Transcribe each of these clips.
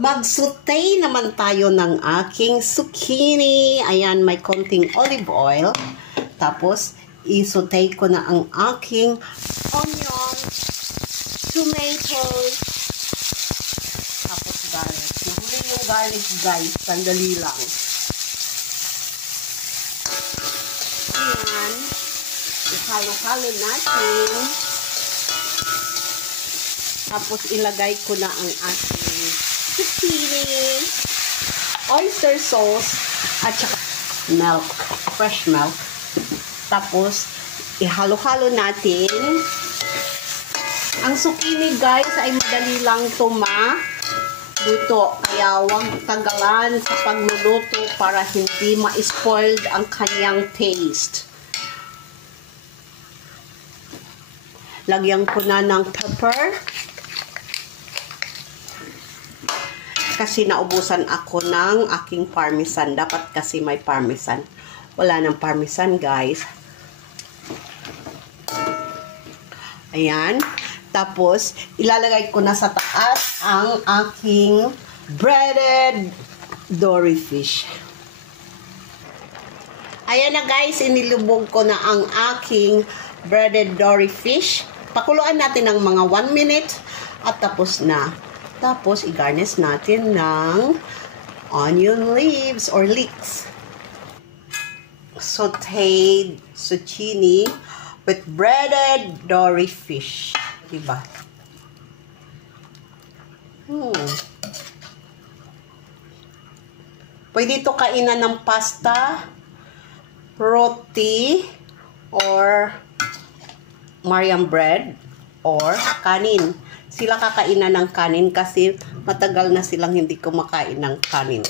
Mag-saute naman tayo ng aking zucchini. Ayan, may konting olive oil. Tapos, i-saute ko na ang aking onion, tomatoes, tapos garlic. Nahuli yung garlic, guys. Sandali lang. Ayan. Ihalo-halo natin. Tapos, ilagay ko na ang ating zucchini, oyster sauce, at saka milk, fresh milk. Tapos, ihalo-halo natin. Ang zucchini, guys, ay madali lang luto. Kaya huwag tagalan sa pagluluto para hindi ma-spoiled ang kanyang taste. Lagyan ko na ng pepper. Kasi naubusan ako ng aking parmesan. Dapat kasi may parmesan. Wala ng parmesan, guys. Ayan. Tapos, ilalagay ko na sa taas ang aking breaded dory fish. Ayan na, guys. Inilubog ko na ang aking breaded dory fish. Pakuluan natin ng mga 1 minute at tapos na. Tapos, i-garnish natin ng onion leaves or leeks. Sauteed zucchini with breaded dory fish. Diba? Pwede ito kainan ng pasta, roti, or Mariam bread, or kanin. Sila kakainan ng kanin kasi matagal na silang hindi kumakain ng kanin.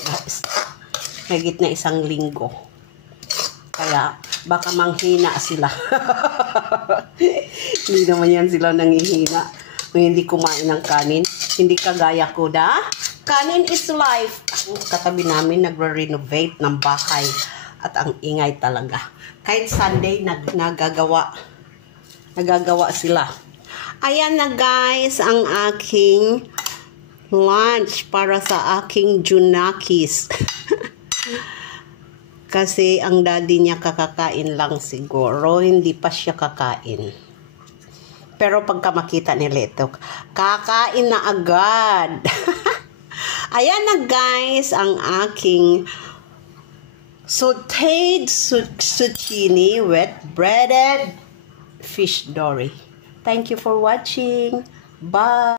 Higit na 1 linggo. Kaya, baka manghina sila. Hindi naman yan sila nangihina. Kung hindi kumain ng kanin. Hindi kagaya ko na. Kanin is life. Katabi namin nagre-renovate ng bahay. At ang ingay talaga. Kahit Sunday, nagagawa sila. Ayan na, guys, ang aking lunch para sa aking Junakis. Kasi ang daddy niya kakakain lang siguro. Hindi pa siya kakain. Pero pagka makita nila ito, kakain na agad. Ayan na, guys, ang aking sauteed zucchini with breaded fish dory. Thank you for watching. Bye!